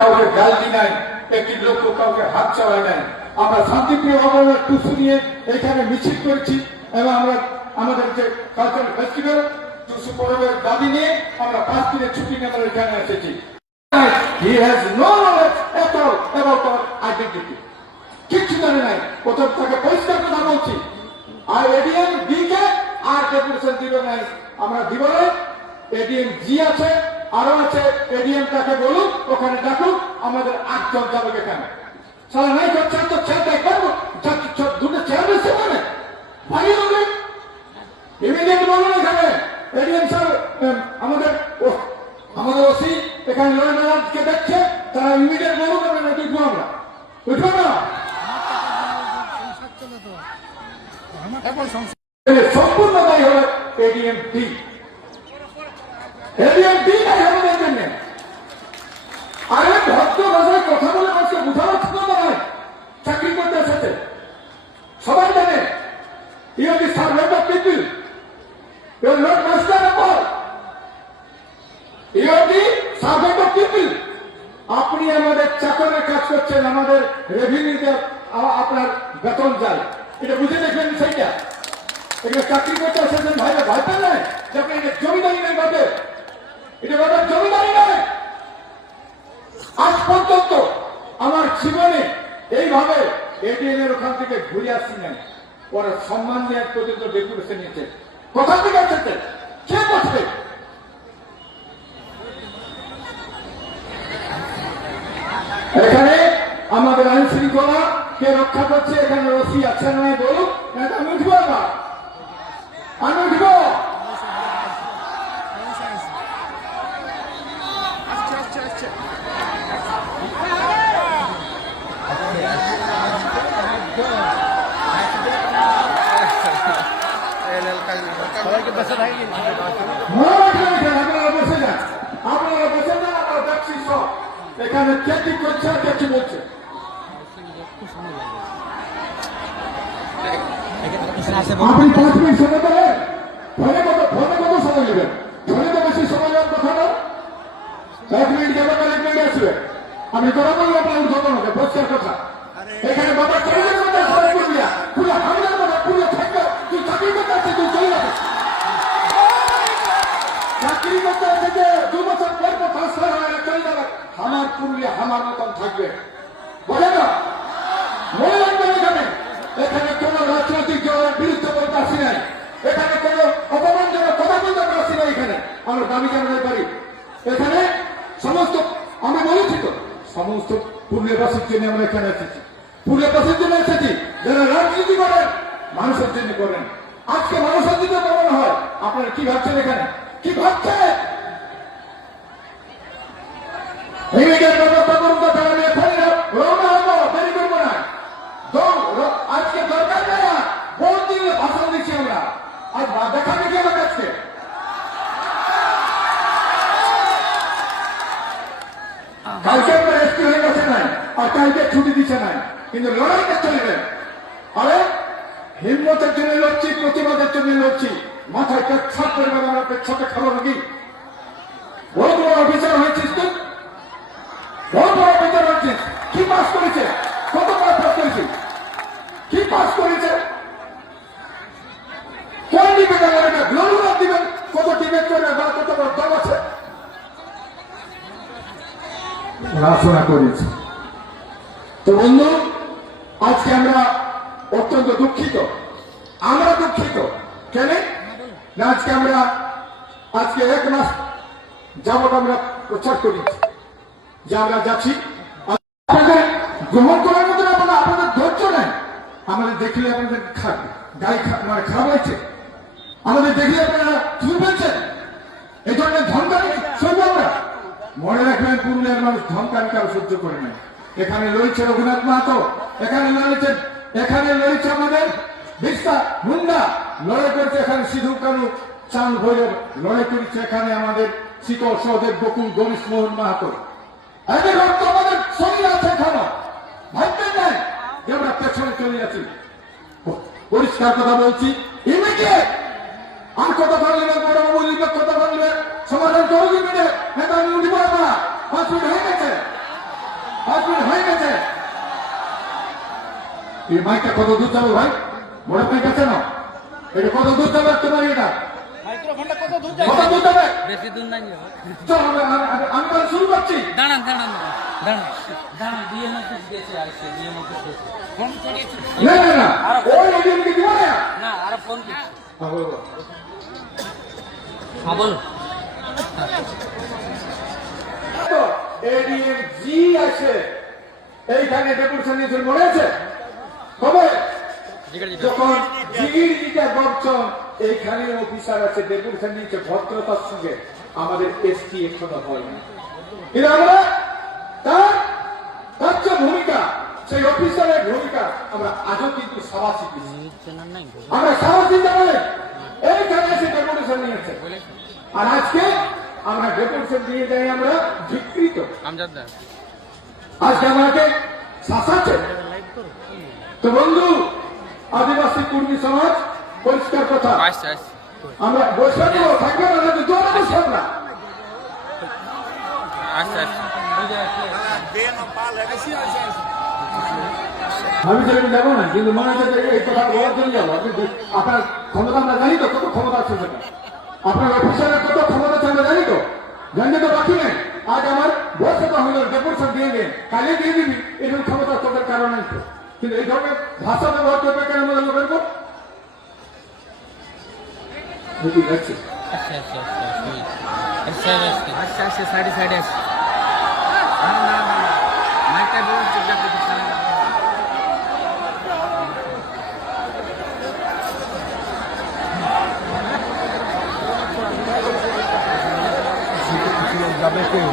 কাউকে গাল নাই একটি লোক কাউকে হাত চালায় নাই। আমরা শান্তিপ্রিয় ভাবে টুসু নিয়ে এখানে মিছিল করেছি এবং আমরা আমাদের যে কালচারাল ফেস্টিভ্যাল টুসু পরবের দাবি নিয়ে আমরা পাঁচ দিনের ছুটি নিয়ে আমরা এখানে এসেছি। Has no knowledge at all about our identity. কিচ্ছু জানে নাই। প্রথম তাকে পরিষ্কার কথা বলছি। আর এডিএম বি কে আর ডেপুটেশন দিবে নাই আমরা দিব এডিএম জি আছে। আরও আছে, এডিএম তাকে বলুক ওখানে ডাকুক আমাদের আটজন যাবে এখানে। নাই তো চেয়ার দেখবেন দুটো চেয়ার মানে ইমিডিয়েট বলুন এখানে। এডিএম স্যার আমাদের আমাদের ওসি, এখানে দেখছে, তারা ইমিডিয়েট বলুন আমরা নাকি উঠবো আমরা। না? সম্পূর্ণ দায়ী হলো এডিএম টি এডিএম ডি দায়ী আমাদের জন্য আরে ভদ্র ভাষায় কথা বলে মানুষকে বুঝানোর ক্ষমতা নয় চাকরি করতে এসেছে। সবাই জানে you servant of people you are master of all. Servant of people আপনি আমাদের চাকরের কাজ করছেন, আমাদের রেভিনিউতে আপনার বেতন যায়। এটা বুঝে দেখবেন সেইটা এগুলো চাকরি করতে এসেছেন ভাই ভাই পেন নয় যে আপনি এটা জমিদারি নেই বাদে এটা ব্যাপার জমিদারি নয় আজ পর্যন্ত আমার জীবনে এইভাবে এটিএম এর ওখান থেকে ঘুরে আসছি নাই পরে সম্মান দেওয়ার পর্যন্ত ডেপুটেশন নিয়েছে। কোথা থেকে এসেছে? কে বসবে এখানে আমাদের আইন শৃঙ্খলা কে রক্ষা করছে? এখানে রসি আছে না বলুক আমি উঠবো এবার আমি উঠবো সবাইকে বসে থাকি। বসে আপনি পাঁচ মিনিট সময় দেবেন ফোনে কত ফোনে কত সময় নেবেন ফোনে তো বেশি সময় নেওয়ার কথা এক মিনিট যাবে এক মিনিট আসবে আমি আপনার উদ্বোধন হবে কথা এখানে বাবা চলে এখানে কোন অপমানজনক কথা বলতে আসি নাই এখানে। আমরা দাবি জানাতে পারি এখানে সমস্ত, আমি বলেছি তো, সমস্ত পুরুলিয়াবাসীর জন্য আমরা এখানে এসেছি। পুরুলিয়াবাসীর জন্য এসেছি, যারা রাজনীতি করেন, মানুষের জন্য করেন। আজকে মানুষের জন্য কেমন হয়। আপনারা কি ভাবছেন এখানে? কি ভাবছেন ইমিডিয়েট ব্যবস্থা করুন কথা আমি এখানে রওনা হব দেরি করব না দৌ- র- আজকে দরকার নেই আর ভোট দিলে ভাষণ দিচ্ছি আমরা আজ বা- দেখা দেখি আমার কাছে কালকে আমরা রেস্টি হয়ে গেছে নাই আর ছুটি দিচ্ছে নাই, কিন্তু লড়াইটা চলবে আরে, হিম্মতের জন্য লড়ছি, প্রতিবাদের জন্য লড়ছি, মাথায় পেচ্ছাপ পরিমাণ আমরা পেচ্ছাপে খাব নাকি? বড় বড় অফিসার হয়েছিস তুই। বড় বড় অফিসার হয়েছিস। কি পাস করেছে? কত পাস পাস করেছে? কি পাস করেছে? কোন ডিবেট আমাদের গ্লোবাল দিবেন কত ডিবেট করবে বা কত বড় দল আছে? পড়াশোনা করেছে। তো বন্ধু, আজকে আমরা অত্যন্ত দুঃখিত। আমরা দুঃখিত। কেন? আজকে আমরা, আজকে এক মাস যাবত আমরা প্রচার করেছি যে আমরা যাচ্ছি। আপনাদের গ্রহণ করার মতো আপনারা আপনাদের ধৈর্য নেই। আমাদের দেখলে আপনাদের গায়ে মানে খারাপ হয়েছে আমাদের দেখলে আপনারা চুল ফেলছেন এই ধরনের ধমকানি সহ্য আমরা। মনে রাখবেন পুরুলিয়ার মানুষ ধমকানি কারও সহ্য করে নাই। এখানে রয়েছে রঘুনাথ মাহাতো, এখানে রয়েছে এখানে রয়েছে আমাদের বিস্তা মুন্ডা। লড়াই করেছে এখানে সিধু কানু চাঁদ ভৈরব। লড়াই করেছে এখানে আমাদের শিকল সহদেব বকুল গণেশ মোহন মাহাতো। আমাদের শরীরে আছে এখনও। নাই যে আমরা পেছনে চলে যাচ্ছি পরিষ্কার কথা বলছি, ইমিডিয়েট আর কথা বললে বড় বাবু কথা বললে সমাধান করে দিবে নেতা উঠবো না পাঁচ মিনিট হয়ে গেছে। আপনার হয়ে গেছে। এই মাইকটা কত দূর যাবে ভাই? বড় মাইক আছে না? এটা কত দূর যাবে তোমার এটা? মাইক্রোফোনটা কত দূর যাবে? কত দূর যাবে? বেশি দূর নাই চল আমি শুরু করছি। দাঁড়ান দাঁড়ান দাঁড়ান দাঁড়ান। দিয়ে মতো আর আসছে দিয়ে মতো ফোন করে না না না। ওই ওদিকে দিব না? না আর ফোন কি হ্যাঁ বল এডিএম জি আছে। এইখানে ডেপুটেশন নিয়েছিল মনে আছে? জিজ্ঞাসা যখন জিগির জিটা গড়ছন এইখানে অফিসার আছে ডেপুটেশন নিয়েছে ভদ্রতার সঙ্গে। আমাদের এসটি এখনও হয়নি। কিন্তু আমরা তার? তার যে ভূমিকা, সেই অফিসারের ভূমিকা, আমরা আজও কিন্তু সাবাসী আমরা সাবাসী জানাই এইখানে এসে ডেপুটেশন নিয়েছে আর আজকে আমরা ডেপুটেশন দিয়ে যাই আমরা বিকৃত। আজকে আমাকে শাসাচ্ছে। তো বন্ধু আদিবাসী কর্মী সমাজ পরিষ্কার কথা। আমরা তো থাকবে না বসে না? আমি সেখানে যাব না কিন্তু মনে হচ্ছে এই কথা বলার জন্য যাব। আপনার ক্ষমতা আমরা জানি তো কত ক্ষমতা আছে সেটা আপনার অফিসারের কত ক্ষমতা আছে জানি তো জানতে তো বাকি নেই আজ আমার বসে তো হইল ডেপুটেশন দিয়ে দেন কালে দিয়ে দিবি এরকম ক্ষমতা তোদের কারণ নাই তো কিন্তু এই ধরনের ভাষা ব্যবহার করবে কেন আমাদের লোকের উপর আচ্ছা আচ্ছা আচ্ছা আচ্ছা আচ্ছা সাইডে সাইডে আসছে না না না মাইকটা বলুন চুপচাপ দেখি যাবে কেউ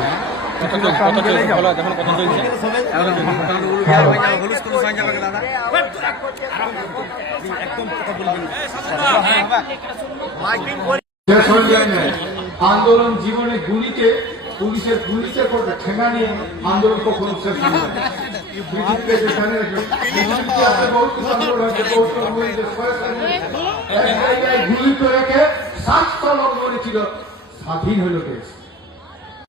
হয়ে আন্দোলন জীবনে গুলিতে পুলিশের গুলিতে করবে ঠেঙা নিয়ে আন্দোলন কখনো শেষ হয় গুলি করে স্বাধীন হলো দেশ